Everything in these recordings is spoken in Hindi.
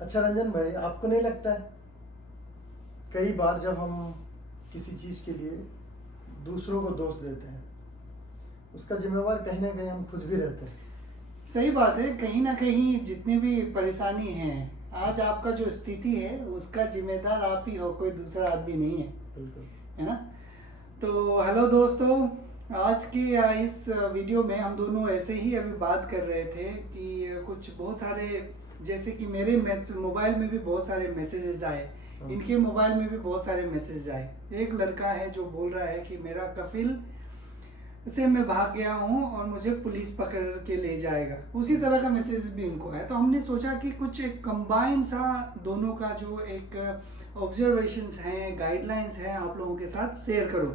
अच्छा रंजन भाई, आपको नहीं लगता है कई बार जब हम किसी चीज़ के लिए दूसरों को दोष देते हैं, उसका जिम्मेवार कहीं ना कहीं हम खुद भी रहते हैं। सही बात है। कहीं ना कहीं जितनी भी परेशानी है, आज आपका जो स्थिति है उसका जिम्मेदार आप ही हो, कोई दूसरा आदमी नहीं है। बिल्कुल। है ना। तो हेलो दोस्तों, आज की इस वीडियो में हम दोनों ऐसे ही अभी बात कर रहे थे कि कुछ बहुत सारे, जैसे कि मेरे मोबाइल में भी बहुत सारे मैसेजेस आए, इनके मोबाइल में भी बहुत सारे मैसेज आए। एक लड़का है जो बोल रहा है कि मेरा कफिल से मैं भाग गया हूँ और मुझे पुलिस पकड़ के ले जाएगा। उसी तरह का मैसेज भी इनको है। तो हमने सोचा कि कुछ एक कंबाइन सा दोनों का जो एक ऑब्जर्वेशंस हैं, गाइडलाइंस हैं, आप लोगों के साथ शेयर करूँ।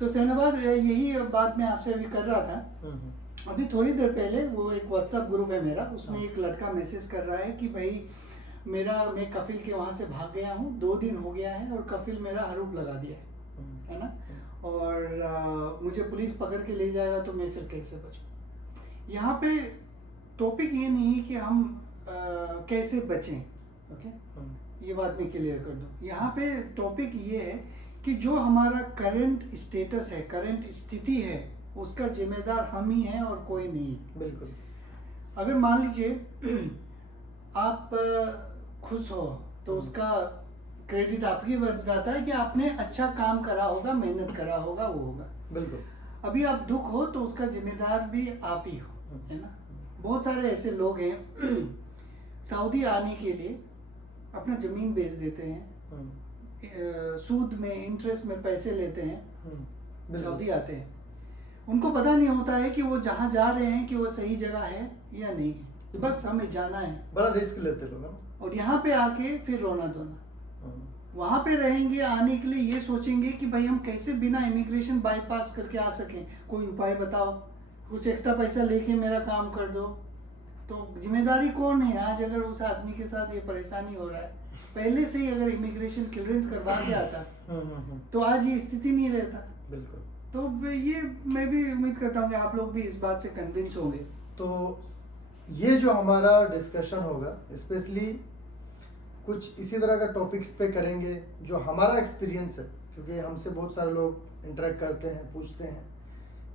तो सहनाबाद, यही बात मैं आपसे अभी कर रहा था। अभी थोड़ी देर पहले वो एक व्हाट्सएप ग्रुप है मेरा, उसमें एक लड़का मैसेज कर रहा है कि भाई मैं कफिल के वहाँ से भाग गया हूँ, 2 दिन हो गया है और कफिल मेरा आरोप लगा दिया है ना। और मुझे पुलिस पकड़ के ले जाएगा तो मैं फिर कैसे बचूं। यहाँ पे टॉपिक ये नहीं है कि हम कैसे बचें, ओके, ये बात मैं क्लियर कर दूं। यहाँ पे टॉपिक ये है कि जो हमारा करंट स्टेटस है, करंट स्थिति है, उसका जिम्मेदार हम ही हैं और कोई नहीं। बिल्कुल। अगर मान लीजिए आप खुश हो तो उसका क्रेडिट आपकी बच जाता है कि आपने अच्छा काम करा होगा, मेहनत करा होगा, वो होगा। बिल्कुल। अभी आप दुख हो तो उसका जिम्मेदार भी आप ही हो, है ना। बहुत सारे ऐसे लोग हैं सऊदी आने के लिए अपना ज़मीन बेच देते हैं, सूद में, इंटरेस्ट में पैसे लेते हैं, सऊदी आते हैं। उनको पता नहीं होता है कि वो जहाँ जा रहे हैं कि वो सही जगह है या नहीं है, बस हमें जाना है। बड़ा रिस्क लेते लोग। और यहाँ पे आके फिर रोना धोना। वहाँ पे रहेंगे, आने के लिए ये सोचेंगे कि भाई हम कैसे बिना इमिग्रेशन बाईपास करके आ सकें, कोई उपाय बताओ, कुछ एक्स्ट्रा पैसा लेके मेरा काम कर दो। तो जिम्मेदारी कौन है? आज अगर उस आदमी के साथ ये परेशानी हो रहा है, पहले से ही अगर इमिग्रेशन क्लियरेंस करवा के आता तो आज ये स्थिति नहीं रहता। बिल्कुल। तो ये मैं भी उम्मीद करता हूँ कि आप लोग भी इस बात से कन्विंस होंगे। तो ये जो हमारा डिस्कशन होगा, स्पेशली कुछ इसी तरह का टॉपिक्स पे करेंगे जो हमारा एक्सपीरियंस है, क्योंकि हमसे बहुत सारे लोग इंटरेक्ट करते हैं, पूछते हैं।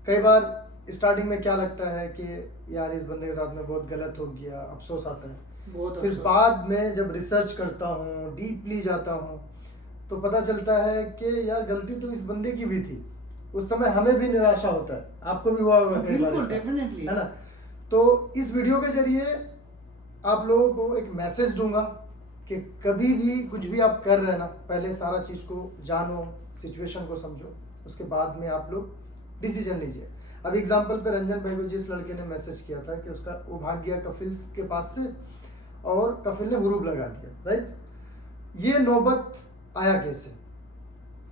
कई बार स्टार्टिंग में क्या लगता है कि यार इस बंदे के साथ में बहुत गलत हो गया, अफसोस आता है। फिर बाद में जब रिसर्च करता हूँ, डीपली जाता हूँ, तो पता चलता है कि यार गलती तो इस बंदे की भी थी। उस समय हमें भी निराशा होता है, आपको भी हुआ होगा कई बार, डेफिनेटली, है ना। तो इस वीडियो के जरिए आप लोगों को एक मैसेज दूंगा कि कभी भी कुछ भी आप कर रहे हैं ना, पहले सारा चीज़ को जानो, सिचुएशन को समझो, उसके बाद में आप लोग डिसीजन लीजिए। अब एग्जांपल पे रंजन भाई को जिस लड़के ने मैसेज किया था कि उसका वो भाग गया कफिल के पास से और कफिल ने हुरूब लगा दिया, राइट। ये नौबत आया कैसे,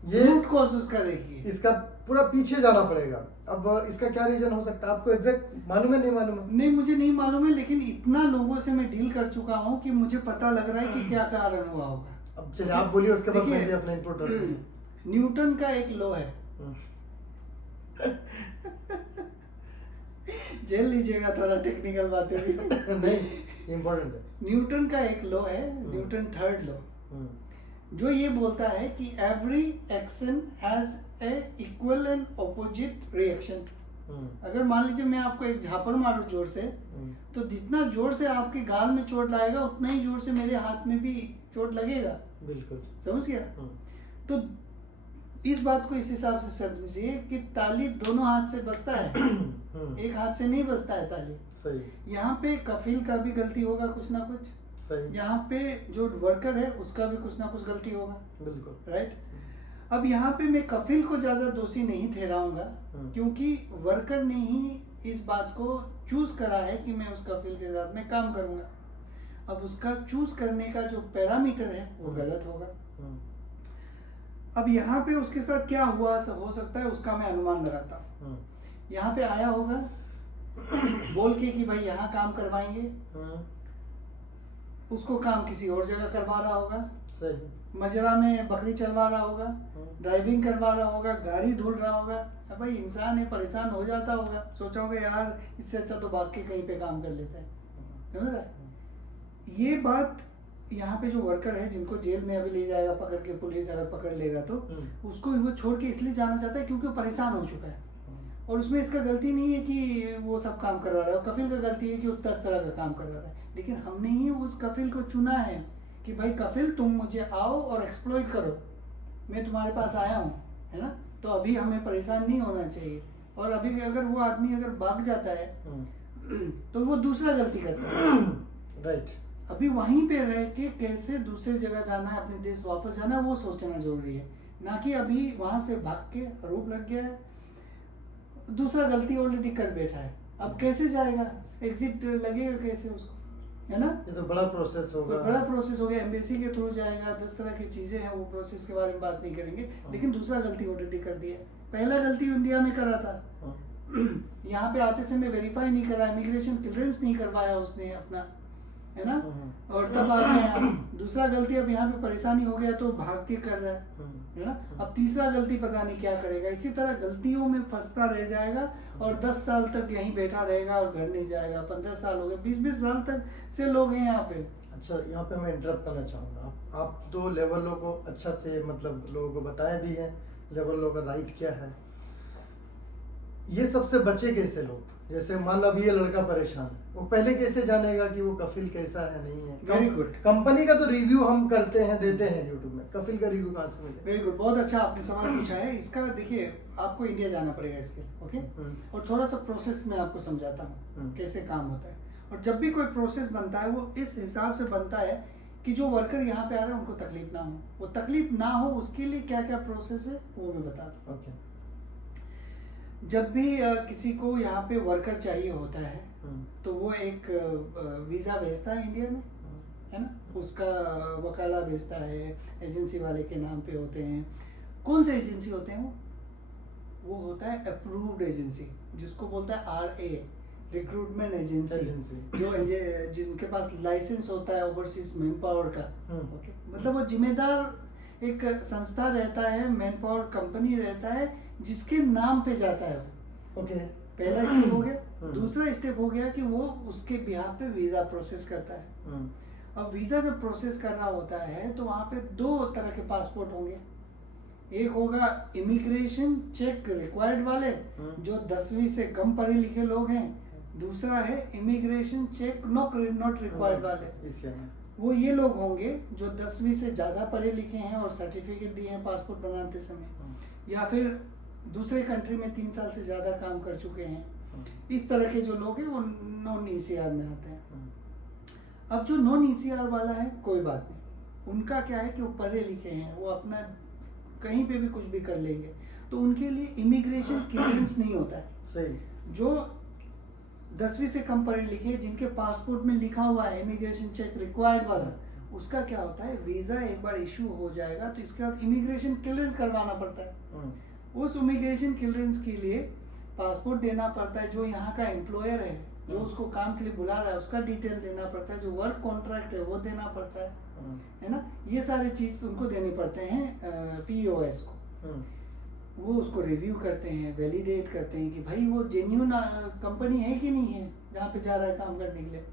ये रूट कॉज उसका देखिए, इसका पूरा पीछे जाना पड़ेगा। अब इसका क्या रीजन हो सकता है, आपको एग्जैक्ट मालूम है? नहीं मालूम है? नहीं, मुझे नहीं मालूम है, लेकिन इतना लोगों से मैं डील कर चुका हूँ कि मुझे पता लग रहा है कि क्या कारण हुआ होगा। अब चलिए आप बोलिए, उसके बाद मैं भी अपना इनपुट रखूंगा। न्यूटन का एक लॉ है, झेल लीजिएगा थोड़ा टेक्निकल बातें भी। नहीं, इम्पोर्टेंट है। न्यूटन का एक लॉ है, न्यूटन थर्ड लॉ, जो ये बोलता है कि every action has a equal and opposite reaction. अगर मान लीजिए मैं आपको एक झापड़ मारूं जोर से, तो जितना जोर से आपके गाल में चोट लगेगा उतना ही जोर से मेरे हाथ में भी चोट लगेगा। बिल्कुल, समझ गया। तो इस बात को इस हिसाब से समझिए कि ताली दोनों हाथ से बजता है, एक हाथ से नहीं बजता है ताली। सही। यहाँ पे कफिल का भी गलती होगा कुछ ना कुछ, सही। यहाँ पे जो वर्कर है उसका भी कुछ ना कुछ गलती होगा। बिल्कुल, राइट। अब यहाँ पे मैं कफिल को ज्यादा दोषी नहीं ठहराऊंगा, क्योंकि वर्कर ने ही इस बात को चूज करा है कि मैं उस कफिल के साथ में काम करूंगा। अब उसका चूज करने का जो पैरामीटर है वो गलत होगा। अब यहाँ पे उसके साथ क्या हुआ हो सकता है उसका मैं अनुमान लगाता हूँ। यहाँ पे आया होगा बोल के कि भाई यहाँ काम करवाएंगे, उसको काम किसी और जगह करवा रहा होगा। सही। मजरा में बकरी चलवा रहा होगा, ड्राइविंग करवा रहा होगा, गाड़ी धुल रहा होगा। अब भाई इंसान है, परेशान हो जाता होगा, सोचा होगा यार इससे अच्छा तो भाग के कहीं पे काम कर लेता है। समझ रहा है? ये बात यहाँ पे जो वर्कर है जिनको जेल में अभी ले जाएगा पकड़ के, पुलिस अगर पकड़ लेगा तो उसको वो छोड़ के इसलिए जाना चाहता है क्योंकि वो परेशान हो चुका है। और उसमें इसका गलती नहीं है कि वो सब काम करवा रहा है, कफिल का गलती है कि वो 10 तरह का काम करवा रहा है। लेकिन हमने ही उस कफिल को चुना है कि भाई कफिल तुम मुझे आओ और एक्सप्लॉइट करो, मैं तुम्हारे पास आया हूँ, है ना। तो अभी हमें परेशान नहीं होना चाहिए। और अभी अगर वो आदमी अगर भाग जाता है तो वो दूसरा गलती करता है। राइट। अभी वहीं पे रह के कैसे दूसरे जगह जाना है, अपने देश वापस जाना है, वो सोचना जरूरी है, ना कि अभी वहां से भाग के आरोप लग गया है, दूसरा गलती ऑलरेडी कर बैठा है, अब कैसे जाएगा, एग्जिट लगेगा कैसे उसको, है ना। ये तो बड़ा प्रोसेस होगा। बड़ा प्रोसेस हो गया, एम्बेसी के थ्रू जाएगा, 10 तरह की चीजें हैं, वो प्रोसेस के बारे में बात नहीं करेंगे। लेकिन दूसरा गलती ऑलरेडी कर दिया है। पहला गलती इंडिया में करा था, यहाँ पे आते समय वेरीफाई नहीं करा, इमिग्रेशन क्लियरेंस नहीं करवाया उसने अपना, है ना, और तब आ गया यहाँ। दूसरा गलती अब यहाँ पे परेशानी हो गया तो भाग के कर रहा है ना। अब तीसरा गलती पता नहीं क्या करेगा। इसी तरह गलतियों में फंसता रह जाएगा और 10 साल तक यहीं बैठा रहेगा और घर नहीं जाएगा। 15 साल हो गए, 20-20 साल तक से लोग हैं यहाँ पे। अच्छा, यहाँ पे मैं इंटरप्ट करना चाहूँगा। आप दो लेवलों को अच्छा से मतलब लोगों को बताया भी है, लेवलों का राइट क्या है। ये सबसे बचे कैसे लोग? जैसे मान लो अभी ये लड़का परेशान है, वो पहले कैसे जानेगा कि वो कफिल कैसा है नहीं है? Very good. कंपनी का तो रिव्यू हम करते हैं, देते हैं यूट्यूब में, कफिल का रिव्यू कहाँ से मिले? वेरी गुड, बहुत अच्छा आपने सवाल पूछा है। इसका देखिए, आपको इंडिया जाना पड़ेगा इसके, ओके। और थोड़ा सा प्रोसेस में आपको समझाता हूँ कैसे काम होता है। और जब भी कोई प्रोसेस बनता है वो इस हिसाब से बनता है कि जो वर्कर यहाँ पे आ रहे हैं उनको तकलीफ ना हो। वो तकलीफ ना हो उसके लिए क्या क्या प्रोसेस है वो मैं बताता हूँ। ओके। जब भी किसी को यहाँ पे वर्कर चाहिए होता है तो वो एक वीज़ा भेजता है इंडिया में, है ना। उसका वकाला भेजता है, एजेंसी वाले के नाम पे होते हैं। कौन से एजेंसी होते हैं वो होता है अप्रूव्ड एजेंसी, जिसको बोलता है RA, रिक्रूटमेंट एजेंसी, जो जिनके पास लाइसेंस होता है ओवरसीज मैन पावर का। ओके, मतलब वो जिम्मेदार एक संस्था रहता है, मैन पावर कंपनी रहता है जिसके नाम पे जाता है वो। ओके, पहला स्टेप हो गया। दूसरा स्टेप हो गया कि वो उसके बिहाफ पे वीज़ा प्रोसेस करता है। अब वीज़ा जब प्रोसेस कर रहा होता है तो वहाँ पे 2 तरह के पासपोर्ट होंगे। एक होगा इमिग्रेशन चेक रिक्वायर्ड वाले, जो 10वीं से कम पढ़े लिखे लोग हैं। दूसरा है इमिग्रेशन चेक नॉट रिक्वायर्ड वाले, वो ये लोग होंगे जो 10वीं से ज़्यादा पढ़े लिखे हैं और सर्टिफिकेट दिए हैं पासपोर्ट बनाते समय, या फिर दूसरे कंट्री में 3 साल से ज़्यादा काम कर चुके हैं। इस तरह के जो लोग हैं वो नॉन ECR में आते हैं। अब जो नॉन ECR वाला है कोई बात नहीं, उनका क्या है कि वो पढ़े लिखे हैं, वो अपना कहीं पे भी कुछ भी कर लेंगे, तो उनके लिए इमिग्रेशन क्लियरेंस नहीं होता है। सही। जो 10वीं से कम पढ़े लिखे जिनके पासपोर्ट में लिखा हुआ है इमिग्रेशन चेक रिक्वायर्ड वाला, उसका क्या होता है, वीज़ा एक बार इशू हो जाएगा तो इसके बाद इमिग्रेशन क्लियरेंस करवाना पड़ता है। उस इमिग्रेशन क्लियरेंस के लिए पासपोर्ट देना पड़ता है, जो यहाँ का एम्प्लॉयर है जो उसको काम के लिए बुला रहा है उसका डिटेल देना पड़ता है, जो वर्क कॉन्ट्रैक्ट है वो देना पड़ता है ना। ये सारे चीज़ उनको देने पड़ते हैं POS को। वो उसको रिव्यू करते हैं, वैलिडेट करते हैं कि भाई वो जेन्युइन कंपनी है कि नहीं है जहाँ पे जा रहा है काम करने के लिए।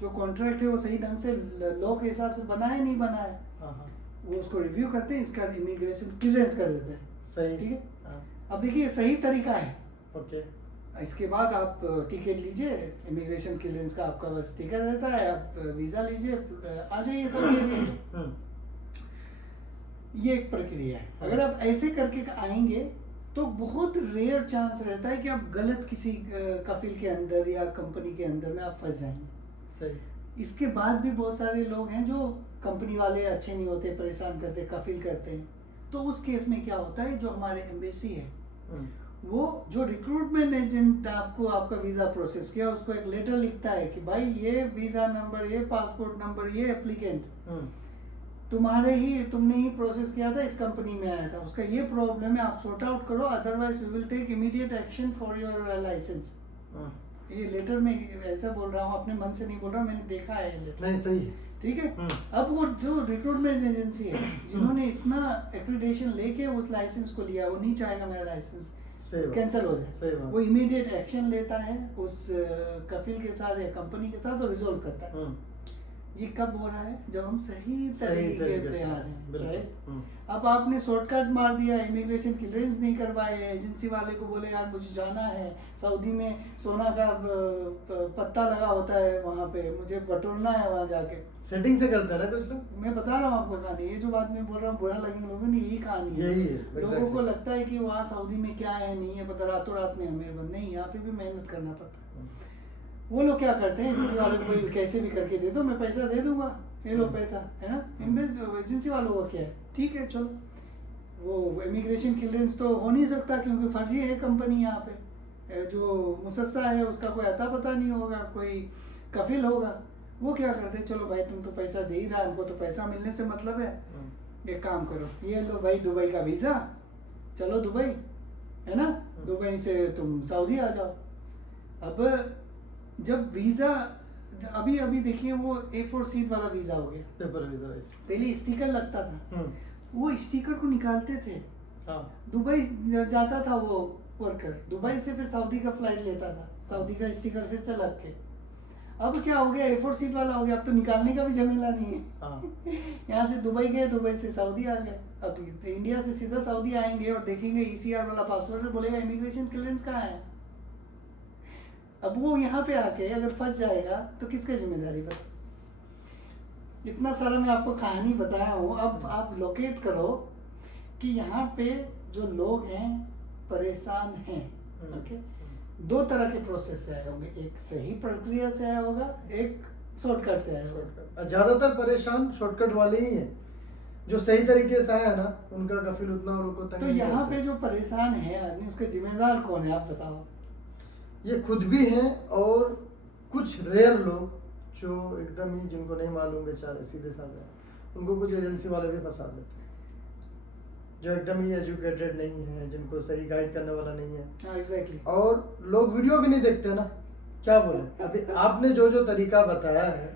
जो कॉन्ट्रैक्ट है वो सही ढंग से लॉ के हिसाब से बना है नहीं बना है, वो उसको रिव्यू करते हैं, इसका इमिग्रेशन क्लियरेंस कर देते हैं। सही, ठीक है। अब देखिए सही तरीका है। ओके। इसके बाद आप टिकट लीजिए, इमिग्रेशन क्लियरेंस का आपका बस टिकट रहता है, आप वीज़ा लीजिए, आ जाइए सब एरिया। ये एक प्रक्रिया है। अगर आप ऐसे करके आएंगे तो बहुत रेयर चांस रहता है कि आप गलत किसी कफिल के अंदर या कंपनी के अंदर में आप फंस जाएंगे। सही। इसके बाद भी बहुत सारे लोग हैं जो कंपनी वाले अच्छे नहीं होते, परेशान करते, कफिल करते हैं। तो उस केस में क्या होता है, जो हमारे एम्बेसी है वो जो रिक्रूटमेंट एजेंट आपको आपका वीज़ा प्रोसेस किया उसको एक लेटर लिखता है कि भाई ये वीज़ा नंबर, ये पासपोर्ट नंबर, ये एप्लीकेंट तुमने ही प्रोसेस किया था, इस कंपनी में आया था, उसका ये प्रॉब्लम है, आप सॉर्ट आउट करो, otherwise we will take immediate action for your licence. ये लेटर में ऐसा बोल रहा हूँ, अपने मन से नहीं बोल रहा, मैंने देखा है ये लेटर। नहीं, सही है, ठीक है। अब वो जो रिक्रूटमेंट एजेंसी है जिन्होंने इतना एक्रेडिटेशन लेके उस लाइसेंस को लिया, वो नहीं चाहेगा मेरा लाइसेंस कैंसिल हो जाए, वो इमीडिएट एक्शन लेता है उस कफिल के साथ या कंपनी के साथ और रिजोल्व करता है। ये कब हो रहा है? जब हम सही सही तरीके से आ रहे हैं, राइट? अब आपने शॉर्टकट मार दिया, इमिग्रेशन क्लियरेंस नहीं करवाए, एजेंसी वाले को बोले यार मुझे जाना है सऊदी में, सोना का पत्ता लगा होता है वहाँ पे, मुझे बटोरना है वहाँ जाके। सेटिंग से करते हैं ना कुछ लोग। मैं बता रहा हूँ आपको कहानी, ये जो बात मैं बोल रहा हूँ बुरा लगेगा लोगों ने, यही कहानी है। यही है, लोगों exactly. को लगता है कि वहाँ सऊदी में क्या है नहीं है पता, रातों रात में हमें बंद नहीं, यहाँ पे भी मेहनत करना पड़ता है। वो लोग क्या करते हैं, एजेंसी वालों को कैसे भी करके दे दो, मैं पैसा दे दूंगा, ये लो पैसा, है ना। एजेंसी वालों का क्या है, ठीक है चलो, वो इमिग्रेशन क्लियरेंस तो हो नहीं सकता क्योंकि फर्जी है कंपनी यहाँ पे, जो मुसस्सा है उसका कोई अता पता नहीं होगा, कोई कफिल होगा। वो क्या करते हैं, चलो भाई तुम तो पैसा दे ही रहा है, हमको तो पैसा मिलने से मतलब है, एक काम करो, ये लो भाई दुबई का वीज़ा, चलो दुबई, है ना, दुबई से तुम सऊदी आ जाओ। अब जब वीज़ा अभी अभी देखिए वो A4 सीट वाला वीज़ा हो गया, पेपर वीजा, पहले स्टिकर लगता था, वो स्टिकर को निकालते थे, हाँ दुबई जाता था वो वर्कर, दुबई से फिर सऊदी का फ्लाइट लेता था, सऊदी का स्टिकर फिर से लग के। अब क्या हो गया, A4 सीट वाला हो गया, अब तो निकालने का भी झमेला नहीं है। हाँ। यहाँ से दुबई गए, दुबई से सऊदी आ गए, अब इंडिया से सीधा सऊदी आएंगे और देखेंगे ECR वाला पासपोर्ट, बोलेगा इमिग्रेशन क्लियरेंस कहाँ है। अब वो यहाँ पे आके अगर फंस जाएगा तो किसका जिम्मेदारी बता। इतना सारा मैं आपको कहानी बताया हूँ, अब आप लोकेट करो कि यहाँ पे जो लोग हैं परेशान हैं, ओके। दो तरह के प्रोसेस से आए होंगे, एक सही प्रक्रिया से आया होगा, एक शॉर्टकट से आया होगा। ज्यादातर परेशान शॉर्टकट वाले ही हैं, जो सही तरीके से आया ना उनका कफिल उतना और उनको तो यहाँ पे जो परेशान है आदमी, उसका जिम्मेदार कौन है आप बताओ। ये खुद भी हैं और कुछ रेयर लोग जो एकदम ही जिनको नहीं मालूम बेचारे सीधे साधे, उनको कुछ एजेंसी वाले भी फंसा देते हैं, जो एकदम ही एजुकेटेड नहीं है, जिनको सही गाइड करने वाला नहीं है। एग्जैक्टली। और लोग वीडियो भी नहीं देखते ना, क्या बोले। अभी आपने जो जो तरीका बताया है,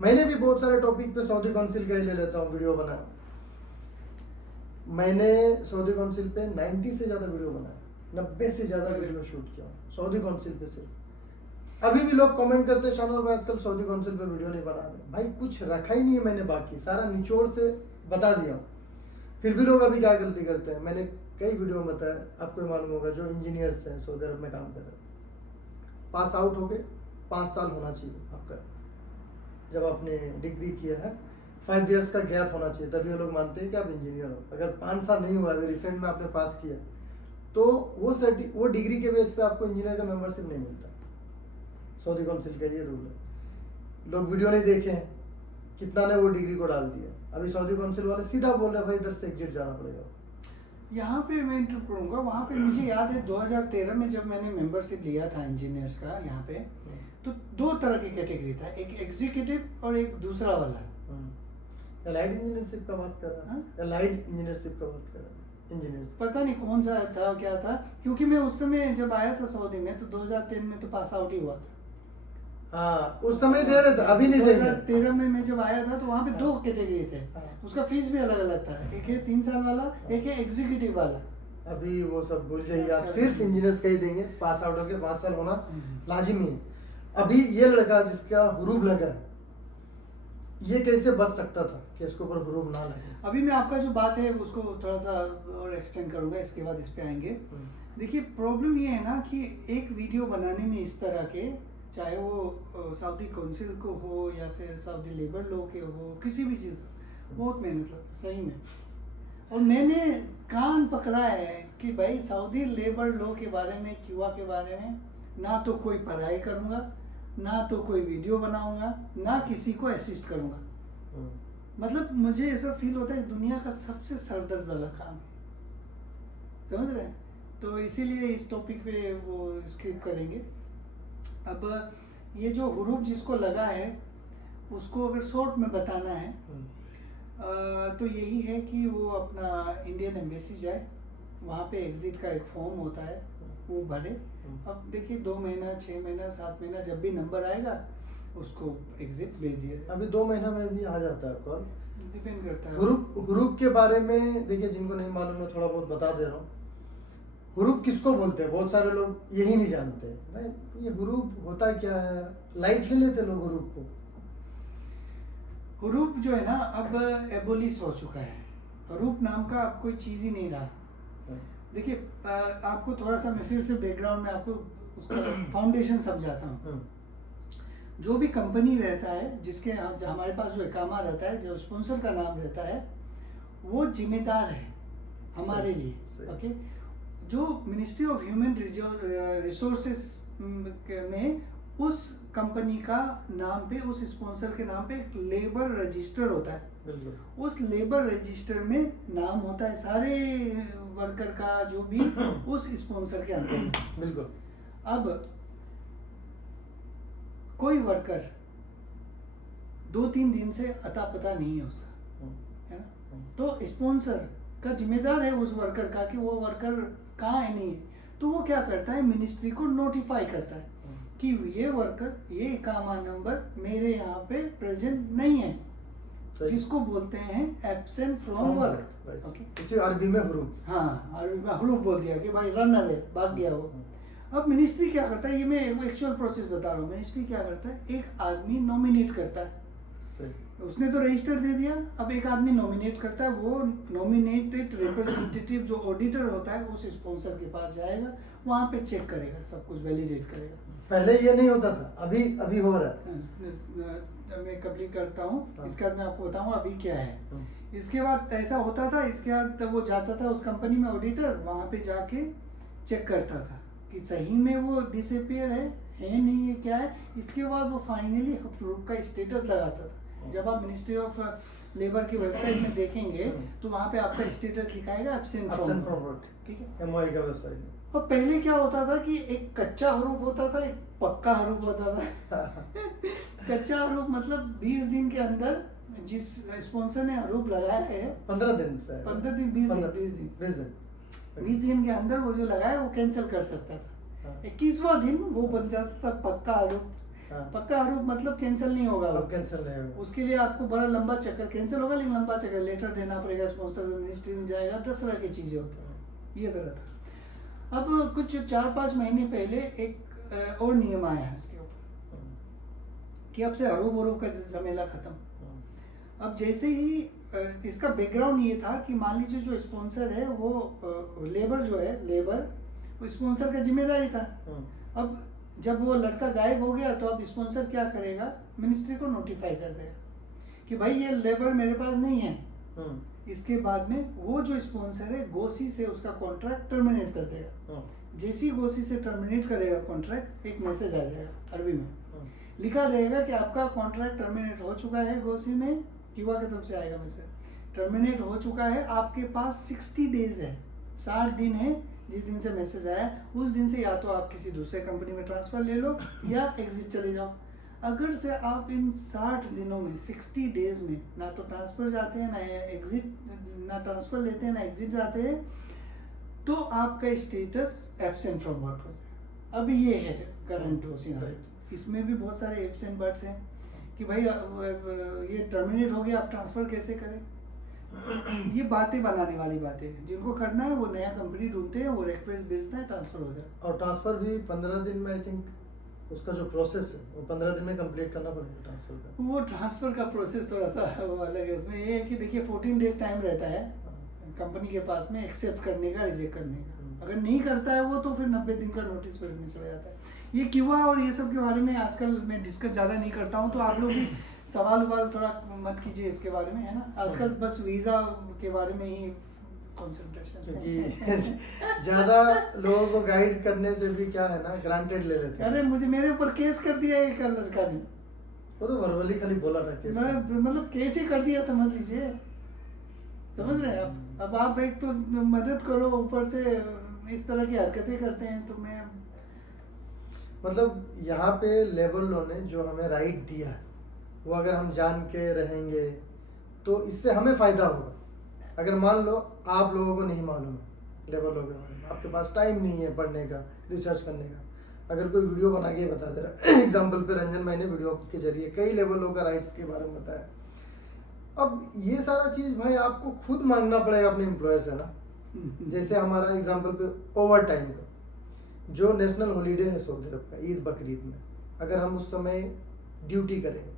मैंने भी बहुत सारे टॉपिक पे सऊदी काउंसिल का ही ले लेता हूँ वीडियो बना। मैंने सऊदी काउंसिल पे 90 से ज़्यादा वीडियो बनाया, 90 से ज़्यादा वीडियो शूट किया सऊदी काउंसिल पे सिर्फ। अभी भी लोग कमेंट करते हैं शानूर भाई आजकल सऊदी काउंसिल पे वीडियो नहीं बना रहे। भाई कुछ रखा ही नहीं है मैंने, बाकी सारा निचोड़ से बता दिया हूँ। फिर भी लोग अभी क्या गलती करते हैं, मैंने कई वीडियो में बताया, आपको ही मालूम होगा, जो इंजीनियर्स हैं सऊदी अरब में काम कर रहे हैं, पास आउट हो गए, 5 साल होना चाहिए आपका, जब आपने डिग्री किया है 5 इयर्स का गैप होना चाहिए, तभी वो लोग मानते हैं कि आप इंजीनियर हो। अगर 5 साल नहीं हुआ, अगर रिसेंट में आपने पास किया, तो वो डिग्री के बेस पे आपको इंजीनियर का मेंबरशिप नहीं मिलता। सऊदी काउंसिल का ये रूल है। लोग वीडियो नहीं देखे हैं, कितना ने वो डिग्री को डाल दिया। अभी सऊदी काउंसिल वाले सीधा बोल रहे भाई इधर से एग्जिट जाना पड़ेगा। यहाँ पे मैं इंटर करूँगा, वहाँ पे मुझे याद है 2013 में जब मैंने मेंबरशिप लिया था इंजीनियर्स का यहाँ पे, तो 2 तरह की कैटेगरी था, एक एग्जीक्यूटिव और एक दूसरा वाला। एलाइड इंजीनियरशिप का बात कर रहा है, एलाइड इंजीनियरशिप का बात कर रहा है, इंजीनियर्स पता नहीं कौन सा था क्या था, क्योंकि मैं उस समय जब आया था सऊदी में तो 2010 में तो पास आउट ही हुआ था। हाँ उस समय दे रहे थे, अभी नहीं दे रहे। 2013 में मैं जब आया था तो वहाँ पे 2 कैटेगरी थे, हाँ। उसका फीस भी अलग अलग था, एक है 3 साल वाला, एक है एग्जीक्यूटिव वाला। अभी वो सब भूल जाइए, आप अच्छा, सिर्फ इंजीनियर्स का ही देंगे, पास आउट होकर 5 साल होना लाजिमी है। अभी ये लड़का जिसका हुरूब लगा है, ये कैसे बच सकता था कि इसके ऊपर हुरूब ना लगे। अभी मैं आपका जो बात है उसको थोड़ा सा और एक्सटेंड करूंगा, इसके बाद इस पे आएंगे। देखिए प्रॉब्लम ये है ना कि एक वीडियो बनाने में इस तरह के, चाहे वो सऊदी काउंसिल को हो या फिर सऊदी लेबर लॉ के हो, किसी भी चीज़ बहुत मेहनत लगता है सही में। और मैंने कान पकड़ा है कि भाई सऊदी लेबर लॉ के बारे में, क्यूआ के बारे में ना तो कोई पढ़ाई करूँगा, ना तो कोई वीडियो बनाऊंगा, ना किसी को असिस्ट करूँगा। मतलब मुझे ऐसा फील होता है दुनिया का सबसे सरदर्द वाला काम, समझ रहे हैं। तो इसीलिए इस टॉपिक पे वो स्किप करेंगे। अब ये जो हुरूब जिसको लगा है उसको अगर शॉर्ट में बताना है तो यही है कि वो अपना इंडियन एम्बेसी जाए, वहाँ पे एग्जिट का एक फॉर्म होता है वो भरे। अब देखिए 2 महीना, 6 महीना, 7 महीना, जब भी नंबर आएगा उसको एग्जिट भेज दिया जाए। अभी 2 महीना में भी आ जाता है कॉल, डिपेंड करता है। हुरूब के बारे में देखिए, जिनको नहीं मालूम मैं थोड़ा बहुत बता दे रहा हूँ। हुरूब किसको बोलते हैं, बहुत सारे लोग यही नहीं जानते। भाई ये हुरूब होता क्या है, लाइट ले लेते लोग हुरूब को। हरूप जो है ना अब एबोलिश हो चुका है। हरूप नाम का अब कोई चीज़ ही नहीं रहा। देखिए आपको थोड़ा सा मैं फिर से बैकग्राउंड में आपको उसका फाउंडेशन समझाता हूँ। जो भी कंपनी रहता है जिसके हमारे पास जो इकामा रहता है, जो स्पॉन्सर का नाम रहता है, वो जिम्मेदार है हमारे लिए। ओके, जो मिनिस्ट्री ऑफ ह्यूमन रिसोर्सेस में उस कंपनी का नाम पे, उस स्पॉन्सर के नाम पे एक लेबर रजिस्टर होता है। उस लेबर रजिस्टर में नाम होता है सारे वर्कर का, जो भी उस स्पॉन्सर के अंदर। बिल्कुल। अब कोई वर्कर 2-3 दिन से अता पता नहीं है उसका, है ना। तो स्पॉन्सर का जिम्मेदार है उस वर्कर का कि वो वर्कर कहाँ है, नहीं है। तो वो क्या करता है, मिनिस्ट्री को नोटिफाई करता है कि ये वर्कर, ये इकामा नंबर मेरे यहाँ पे प्रेजेंट नहीं है, जिसको बोलते हैं एब्सेंट फ्रॉम वर्क। ओके, इसे अरबी में हरूप। हाँ, अरबी में हरूप बोल दिया कि भाई रन अवे, भाग गया वो। अब मिनिस्ट्री क्या करता है, ये मैं एक्चुअल प्रोसेस बता रहा हूँ। मिनिस्ट्री क्या करता है, एक आदमी नॉमिनेट करता है। उसने तो रजिस्टर दे दिया, अब एक आदमी नॉमिनेट करता है। वो नॉमिनेटेड रिप्रेजेंटेटिव जो ऑडिटर होता है उस स्पॉन्सर के पास जाएगा, वहाँ पे चेक करेगा, सब कुछ वैलिडेट करेगा। पहले ये नहीं होता था, अभी हो रहा है। मैं कंप्लीट करता हूँ, इसके बाद मैं आपको बताऊँगा अभी क्या है। इसके बाद ऐसा होता था, इसके बाद वो जाता था उस कंपनी में ऑडिटर, वहाँ पे जाके चेक करता था कि सही में वो डिसअपियर है नहीं है, क्या है। इसके बाद वो फाइनली अप्रूव का स्टेटस लगाता था। जब आप मिनिस्ट्री ऑफ लेबर की वेबसाइट में देखेंगे तो वहाँ पे आपका स्टेटस लिखाएगा एब्सेंट फ्रॉम वर्क, ठीक है, एमओआई का वेबसाइट। और पहले क्या होता था कि एक कच्चा हरूप होता था, एक पक्का हरूप होता था। कच्चा हरूप मतलब 20 दिन के अंदर जिस स्पॉन्सर ने हरूप लगाया है, 15 दिन से 15 दिन 20 दिन के अंदर वो जो लगाया वो कैंसिल कर सकता था। 21वां दिन वो बन जाता था पक्का हरूप। पक्का हरूप मतलब कैंसिल नहीं होगा, अब कैंसिल नहीं होगा। उसके लिए आपको बड़ा लंबा चक्कर, कैंसिल होगा लेकिन लंबा चक्कर, लेटर देना पड़ेगा, स्पॉन्सर मिनिस्ट्री में जाएगा, 10 तरह की चीज़ें होती हैं। ये तरह था। अब कुछ 4-5 महीने पहले एक और नियम आया है उसके ऊपर कि अब से हरूप वरूप का झमेला खत्म। अब जैसे ही इसका बैकग्राउंड ये था कि मान लीजिए जो स्पॉन्सर है वो लेबर जो है, लेबर वो स्पॉन्सर का जिम्मेदारी था। अब जब वो लड़का गायब हो गया तो अब स्पॉन्सर क्या करेगा, मिनिस्ट्री को नोटिफाई कर देगा कि भाई ये लेबर मेरे पास नहीं है। इसके बाद में वो जो स्पॉन्सर है गोसी से उसका कॉन्ट्रैक्ट टर्मिनेट कर देगा। जैसे ही गोसी से टर्मिनेट करेगा कॉन्ट्रैक्ट, एक मैसेज आ जाएगा अरबी में, लिखा रहेगा कि आपका कॉन्ट्रैक्ट टर्मिनेट हो चुका है। गोसी में क्यूबा की तरफ से आएगा मैसेज, टर्मिनेट हो चुका है, आपके पास 60 डेज है, 60 दिन है जिस दिन से मैसेज आया, उस दिन से या तो आप किसी दूसरे कंपनी में ट्रांसफ़र ले लो या एग्जिट चले जाओ। अगर से आप इन 60 दिनों में 60 डेज में ना तो ट्रांसफ़र जाते हैं, ना एग्जिट, ना ट्रांसफ़र लेते हैं, ना एग्जिट जाते हैं, तो आपका स्टेटस एब्सेंट फ्रॉम वर्क हो जाएगा। अब ये है करंट सिनारियो। इसमें भी बहुत सारे इफ्स एंड बट्स हैं कि भाई ये टर्मिनेट हो गया, आप ट्रांसफ़र कैसे करें। ये बातें बनाने वाली बातें हैं। जिनको करना है वो नया कंपनी ढूंढते हैं, वो रिक्वेस्ट भेजता है, ट्रांसफ़र हो जाए। और ट्रांसफ़र भी 15 दिन में, आई थिंक उसका जो प्रोसेस है वो 15 दिन में कंप्लीट करना पड़ेगा ट्रांसफ़र का। वो ट्रांसफ़र का प्रोसेस थोड़ा सा वो अलग है। उसमें ये है कि देखिए 14 डेज टाइम रहता है कंपनी के पास में एक्सेप्ट करने का, रिजेक्ट करने का। अगर नहीं करता है वो तो फिर 90 दिन का नोटिस पीरियड में चला जाता है। ये क्यूबा और ये सब के बारे में आजकल मैं डिस्कस ज़्यादा नहीं करता हूँ, तो आप लोग भी सवाल थोड़ा मत कीजिए इसके बारे में, है ना। आजकल बस वीज़ा के बारे में ही कंसंट्रेशन, क्योंकि ज़्यादा लोगों को गाइड करने से भी क्या है ना, ग्रांटेड ले लेते हैं। अरे मुझे मेरे ऊपर केस कर दिया एक लड़का ने, वो तो वर्बली खाली बोला था केस, मैं मतलब केस ही कर दिया, समझ लीजिए, समझ रहे हैं आप। अब आप एक तो मदद करो, ऊपर से इस तरह की हरकतें करते हैं, तो मैं मतलब यहाँ पे लेबर लॉ ने जो हमें राइट दिया है वो अगर हम जान के रहेंगे तो इससे हमें फ़ायदा होगा। अगर मान लो आप लोगों को नहीं मालूम है लेबर लॉ के बारे में, आपके पास टाइम नहीं है पढ़ने का, रिसर्च करने का, अगर कोई वीडियो बना के बता दे रहा है एग्जाम्पल पे रंजन मैंने वीडियो के जरिए कई लेबर लॉ का राइट्स के बारे में बताया। अब ये सारा चीज़ भाई आपको खुद मांगना पड़ेगा अपने एम्प्लॉयर से ना। जैसे हमारा एग्जाम्पल पे ओवर टाइम का जो नेशनल हॉलीडे है सऊदी अरब का, ईद बकरीद में, अगर हम उस समय ड्यूटी करेंगे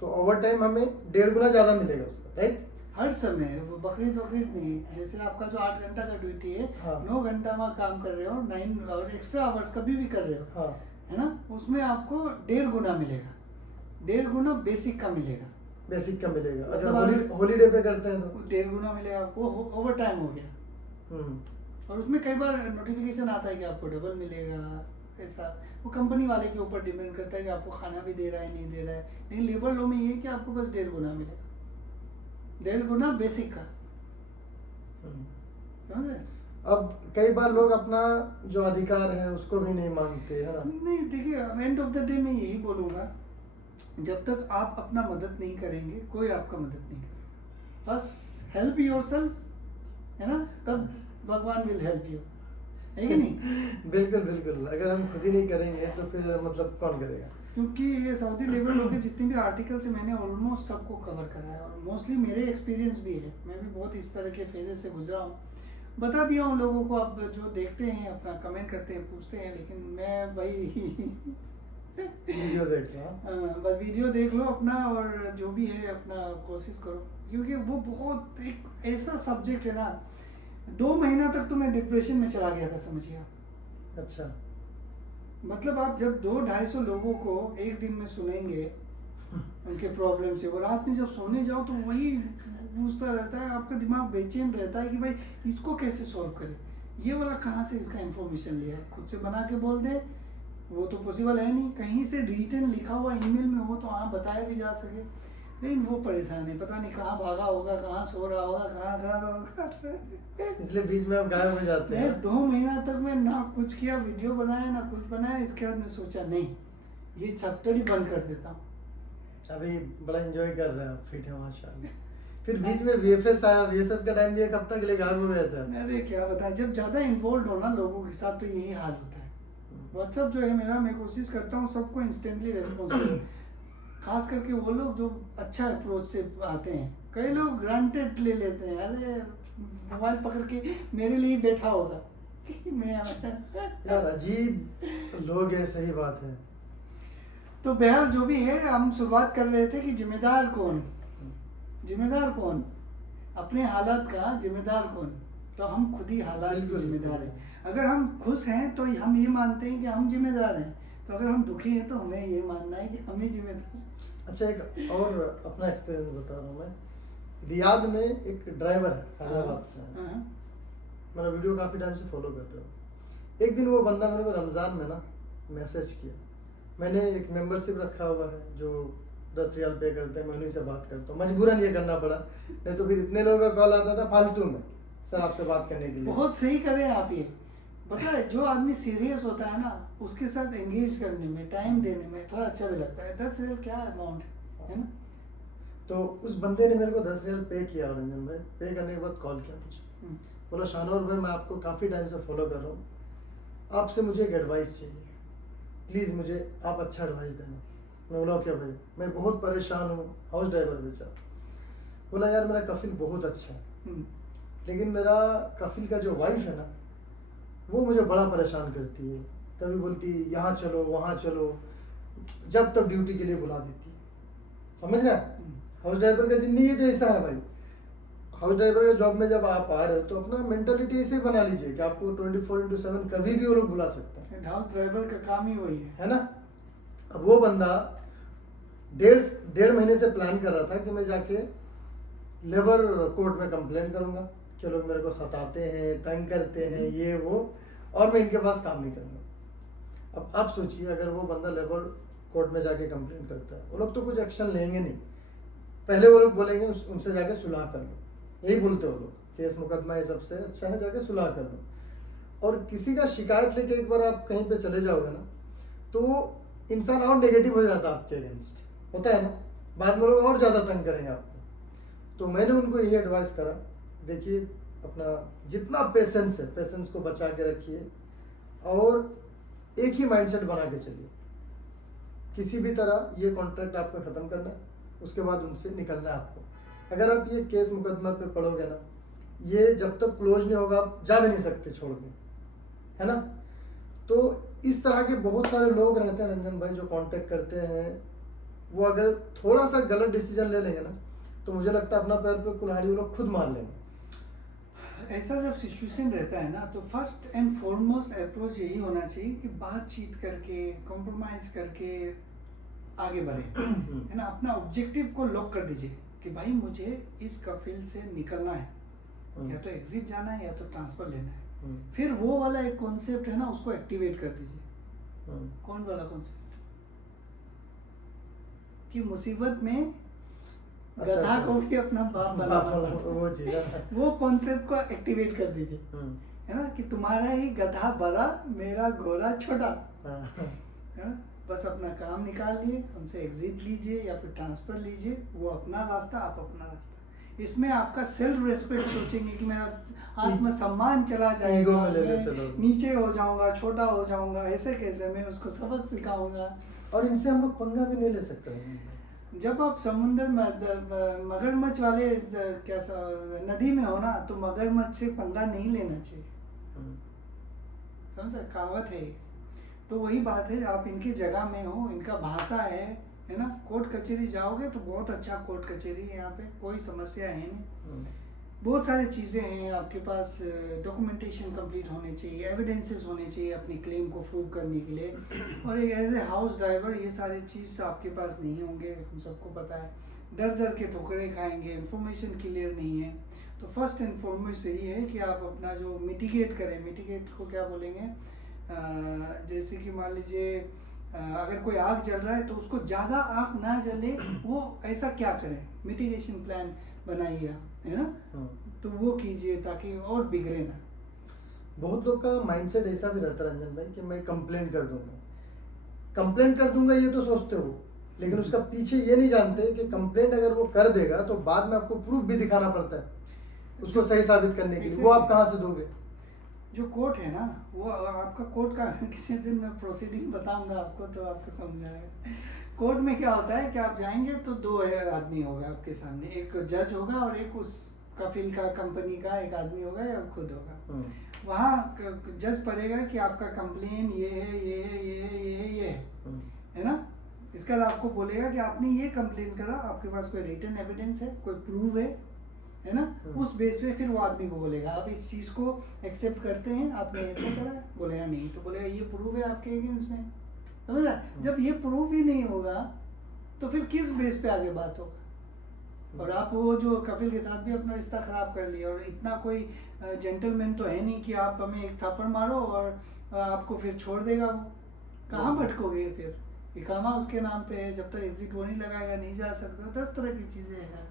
तो ओवर टाइम हमें 1.5 गुना ज़्यादा मिलेगा उसका, राइट? हर समय वो बकरीद वकरीद नहीं, जैसे आपका जो 8 घंटा का ड्यूटी है, हाँ। 9 घंटा में काम कर रहे हो, 9 आवर्स एक्स्ट्रा आवर्स कभी भी कर रहे हो, हाँ, है ना, उसमें आपको 1.5 गुना मिलेगा, 1.5 गुना बेसिक का मिलेगा, बेसिक का मिलेगा। अगर मतलब हॉलीडे पे करते हैं तो 1.5 गुना मिलेगा आपको, ओवर टाइम हो गया। और उसमें कई बार नोटिफिकेशन आता है कि आपको डबल मिलेगा, ऐसा वो कंपनी वाले के ऊपर डिपेंड करता है कि आपको खाना भी दे रहा है नहीं दे रहा है। लेकिन लेबर लॉ में ये है कि आपको बस 1.5 गुना मिलेगा, 1.5 गुना बेसिक का, समझ रहे हैं? अब कई बार लोग अपना जो अधिकार है उसको भी नहीं मांगते, है ना? नहीं, देखिए एंड ऑफ द डे मैं यही बोलूँगा, जब तक आप अपना मदद नहीं करेंगे कोई आपका मदद नहीं करेगा। फर्स्ट हेल्प योरसेल्फ, है ना, तब भगवान विल हेल्प यू, है कि नहीं? बिल्कुल बिल्कुल, अगर हम खुद ही नहीं करेंगे तो फिर मतलब कौन करेगा? क्योंकि ये सऊदी लेबर लॉ के जितने भी आर्टिकल्स हैं मैंने ऑलमोस्ट सबको कवर करा है, और मोस्टली मेरे एक्सपीरियंस भी है, मैं भी बहुत इस तरह के फेजेस से गुजरा हूँ, बता दिया हूँ लोगों को। अब जो देखते हैं अपना कमेंट करते हैं, पूछते हैं, लेकिन मैं भाई वीडियो देख रहा हूँ। बस वीडियो देख लो अपना, और जो भी है अपना कोशिश करो, क्योंकि वो बहुत एक ऐसा सब्जेक्ट है ना, 2 महीना तक तो मैं डिप्रेशन में चला गया था, समझिए आप। अच्छा, मतलब आप जब 200-250 लोगों को एक दिन में सुनेंगे उनके प्रॉब्लम से, और रात में जब सोने जाओ तो वही पूछता रहता है, आपका दिमाग बेचैन रहता है कि भाई इसको कैसे सॉल्व करें, ये वाला कहाँ से इसका इन्फॉर्मेशन लिया है, खुद से बना के बोल दे वो तो पॉसिबल है नहीं, कहीं से रिटर्न लिखा हुआ ईमेल में हो तो हाँ बताया भी जा सके, लेकिन वो परेशान है, पता नहीं कहाँ भागा होगा, कहाँ सो रहा होगा, कहाँ खा रहा होगा। इसलिए बीच में आप गायब हो जाते मैं हैं। 2 महीना तक मैं ना कुछ किया, वीडियो बनाया ना कुछ बनाया, इसके बाद मैं सोचा नहीं ये चैप्टर ही बंद कर देता हूँ। अभी बड़ा एंजॉय कर रहे हैं आप, फिट है माशाल्लाह। फिर बीच में वीएफएस आया, वीएफएस का टाइम भी 1 हफ्ता के लिए गायब हो गया था। अरे क्या बताएं, जब ज़्यादा इन्वॉल्व हो ना लोगों के साथ तो यही हाल होता है। व्हाट्सअप जो है मेरा, मैं कोशिश करता हूँ सबको इंस्टेंटली रेस्पॉन्स करूँ, खास करके वो लोग जो अच्छा अप्रोच से आते हैं। कई लोग ग्रांटेड ले लेते हैं, अरे मोबाइल पकड़ के मेरे लिए बैठा होगा मैं यार अजीब लोग हैं, सही बात है। तो बहरहाल जो भी है, हम शुरुआत कर रहे थे कि जिम्मेदार कौन, जिम्मेदार कौन, अपने हालात का जिम्मेदार कौन, तो हम खुद ही हालात के बिल्कुल, जिम्मेदार हैं। अगर हम खुश हैं तो हम ये मानते हैं कि हम जिम्मेदार हैं, तो अगर हम दुखी हैं तो हमें ये मानना है कि हम ही जिम्मेदार। अच्छा, एक और अपना एक्सपीरियंस बता रहा हूँ मैं। रियाद में एक ड्राइवर है, हैदराबाद से है, हाँ, मेरा वीडियो काफ़ी टाइम से फॉलो कर रहे हो। एक दिन वो बंदा मेरे को रमज़ान में ना मैसेज किया, मैंने एक मेंबरशिप रखा हुआ है जो 10 रियाल पे करते हैं, मैं उन्हीं से बात करता हूँ, मजबूरन ये करना पड़ा, नहीं तो फिर इतने लोगों का कॉल आता था फालतू में, सर आपसे बात करने के लिए। बहुत सही करें आप ये। पता है जो आदमी सीरियस होता है ना, उसके साथ एंगेज करने में, टाइम देने में थोड़ा अच्छा भी लगता है। 10 रियाल क्या अमाउंट है ना। तो उस बंदे ने मेरे को 10 रियाल पे किया रंजन भाई। पे करने के बाद कॉल किया मुझे, बोला शानौर भाई मैं आपको काफ़ी टाइम से फॉलो कर रहा हूँ, आपसे मुझे एक एडवाइस चाहिए, प्लीज़ मुझे आप अच्छा एडवाइस देना। मैं बोला क्या भाई, मैं बहुत परेशान हूँ, हाउस ड्राइवर बेचा। बोला यार मेरा कफिल बहुत अच्छा है, लेकिन मेरा कफिल का जो वाइफ है ना, वो मुझे बड़ा परेशान करती है, कभी बोलती है यहाँ चलो वहाँ चलो, जब तब ड्यूटी के लिए बुला देती है। समझ रहे हैं? हाउस ड्राइवर का जिंदगी तो ऐसा है भाई। हाउस ड्राइवर के जॉब में जब आप आ रहे हो तो अपना मेंटालिटी ऐसे बना लीजिए कि आपको 24/7 कभी भी वो लोग बुला सकते हैं। हाउस ड्राइवर का काम ही वही है ना। अब वो बंदा 1.5 महीने से प्लान कर रहा था कि मैं जाके लेबर कोर्ट में कंप्लेन करूंगा कि लोग मेरे को सताते हैं, तंग करते हैं, ये वो, और मैं इनके पास काम नहीं करूंगा। अब आप सोचिए अगर वो बंदा लेबर कोर्ट में जाके कंप्लेन करता है, वो लोग तो कुछ एक्शन लेंगे नहीं, पहले वो लोग बोलेंगे उनसे जाके सुलह कर लो, यही बोलते हो लोग, केस मुकदमा ये सबसे अच्छा है जाके सुलह कर लो। और किसी का शिकायत लेके एक बार आप कहीं पे चले जाओगे ना, तो इंसान और नेगेटिव हो जाता है आपके अगेंस्ट, होता है ना, बाद में लोग और ज़्यादा तंग करेंगे आपको। तो मैंने उनको यही एडवाइस करा, देखिए अपना जितना पेशेंस है, पेशेंस को बचा के रखिए और एक ही माइंडसेट बना के चलिए। किसी भी तरह ये कॉन्ट्रैक्ट आपको ख़त्म करना है, उसके बाद उनसे निकलना है आपको। अगर आप ये केस मुकदमा पे पढ़ोगे ना, ये जब तक क्लोज नहीं होगा आप जा भी नहीं सकते छोड़ के, है ना। तो इस तरह के बहुत सारे लोग रहते हैं रंजन भाई जो कांटेक्ट करते हैं वो अगर थोड़ा सा गलत डिसीजन ले लेंगे ना, तो मुझे लगता है अपना पैर पे कुल्हाड़ी वो लोग खुद मार लेंगे। ऐसा जब सिचुएशन रहता है ना, तो फर्स्ट एंड फॉरमोस्ट अप्रोच यही होना चाहिए कि बातचीत करके, कॉम्प्रोमाइज करके आगे बढ़े, है ना। अपना ऑब्जेक्टिव को लॉक कर दीजिए कि भाई मुझे इस कफिल से निकलना है, या तो एग्जिट जाना है या तो ट्रांसफर लेना है। फिर वो वाला एक कॉन्सेप्ट है ना, उसको एक्टिवेट कर दीजिए। कौन वाला कॉन्सेप्ट? कि मुसीबत में गधा को भी अपना बाप बना वो चीज वो कॉन्सेप्ट को एक्टिवेट कर दीजिए, है ना, कि तुम्हारा ही गधा बड़ा, मेरा घोड़ा छोटा, है ना। बस अपना काम निकाल लिए, उनसे एग्जिट लीजिए या फिर ट्रांसफर लीजिए, वो अपना रास्ता, आप अपना रास्ता। इसमें आपका सेल्फ रेस्पेक्ट सोचेंगे कि मेरा आत्मसम्मान चला जाएगा, मैं नीचे हो जाऊंगा, छोटा हो जाऊंगा, ऐसे कैसे, मैं उसको सबक सिखाऊंगा। और इनसे हम लोग पंगा भी नहीं ले सकते। जब आप समुद्र मगरमच्छ वाले नदी में हो ना, तो मगरमच्छ से पंगा नहीं लेना चाहिए, समझ, कहावत है। तो वही बात है, आप इनकी जगह में हो, इनका भाषा है ना। कोर्ट कचहरी जाओगे तो बहुत अच्छा कोर्ट कचहरी है, यहाँ पे कोई समस्या है नहीं। बहुत सारी चीज़ें हैं आपके पास, डॉक्यूमेंटेशन कंप्लीट होने चाहिए, एविडेंसेस होने चाहिए अपनी क्लेम को प्रूव करने के लिए। और एक एज ए हाउस ड्राइवर ये सारी चीज़ आपके पास नहीं होंगे, हम सबको पता है। दर दर के ठोकरे खाएंगे, इंफॉर्मेशन क्लियर नहीं है। तो फर्स्ट एंड फॉरमोस्ट यही है कि आप अपना जो मिटिगेट करें, मिटिगेट को क्या बोलेंगे, जैसे कि मान लीजिए अगर कोई आग जल रहा है तो उसको ज़्यादा आग ना जले, वो ऐसा क्या करें, मिटिगेशन प्लान बनाइए, है ना। तो वो कीजिए ताकि और बिगड़े ना। बहुत लोग का माइंडसेट ऐसा भी रहता है रंजन भाई कि मैं कंप्लेन कर दूंगा, ये तो सोचते हो, लेकिन उसका पीछे ये नहीं जानते कि कंप्लेंट अगर वो कर देगा तो बाद में आपको प्रूफ भी दिखाना पड़ता है उसको सही साबित करने के लिए। वो आप कहाँ से दोगे? जो कोर्ट है ना, वो आपका कोर्ट का किसी दिन मैं प्रोसीडिंग बताऊंगा आपको, तो आपको समझ आएगा। कोर्ट में क्या होता है कि आप जाएंगे तो दो आदमी होगा आपके सामने, एक जज होगा और एक उस कफिल का, कंपनी का एक आदमी होगा या खुद होगा। वहाँ जज पढ़ेगा कि आपका कंप्लेन ये है, ये है, ये है, ये है, ये है ना। इसके बाद आपको बोलेगा कि आपने ये कंप्लेन करा, आपके पास कोई रिटन एविडेंस है, कोई प्रूफ है ना। उस बेस पे फिर वो आदमी को बोलेगा आप इस चीज़ को एक्सेप्ट करते हैं, आपने ऐसा करा, बोलेगा नहीं, तो बोलेगा ये प्रूफ है आपके अगेंस्ट में, समझ रहा। जब ये प्रूफ ही नहीं होगा तो फिर किस बेस पे आगे बात होगा। और आप वो जो कपिल के साथ भी अपना रिश्ता खराब कर लिया, और इतना कोई जेंटलमैन तो है नहीं कि आप हमें एक थप्पड़ मारो और आपको फिर छोड़ देगा। वो कहाँ भटकोगे फिर, इकामा उसके नाम पे है, जब तक एग्जिट वो नहीं लगाएगा नहीं जा सकते। 10 तरह की चीज़ें हैं।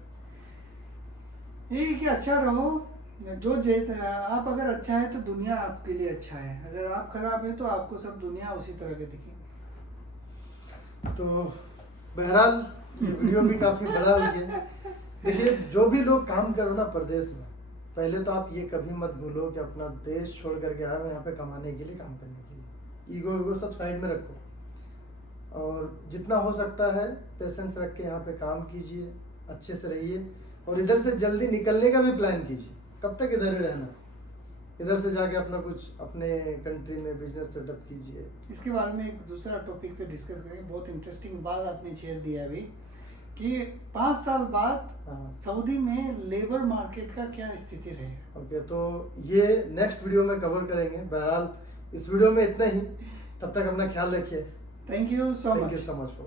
यही कि अच्छा रहो, जो जैसे आप अगर अच्छा है तो दुनिया आपके लिए अच्छा है, अगर आप खराब है तो आपको सब दुनिया उसी तरह के दिखेंगे। तो बहरहाल ये वीडियो भी काफ़ी बड़ा हो गया। देखिए, जो भी लोग काम करो ना प्रदेश में, पहले तो आप ये कभी मत भूलो कि अपना देश छोड़ करके आए हो यहाँ पे कमाने के लिए, काम करने के लिए। ईगो सब साइड में रखो और जितना हो सकता है पेशेंस रख के यहाँ पे काम कीजिए, अच्छे से रहिए और इधर से जल्दी निकलने का भी प्लान कीजिए। कब तक इधर ही रहना, इधर से जाके अपना कुछ अपने कंट्री में बिजनेस सेटअप कीजिए। इसके बारे में एक दूसरा टॉपिक पे डिस्कस करेंगे। बहुत इंटरेस्टिंग बात आपने छेड़ दिया अभी कि 5 साल बाद सऊदी में लेबर मार्केट का क्या स्थिति रहेगा। ओके, तो ये नेक्स्ट वीडियो में कवर करेंगे। बहरहाल इस वीडियो में इतना ही, तब तक अपना ख्याल रखिए। Thank you so much. Thank you so much.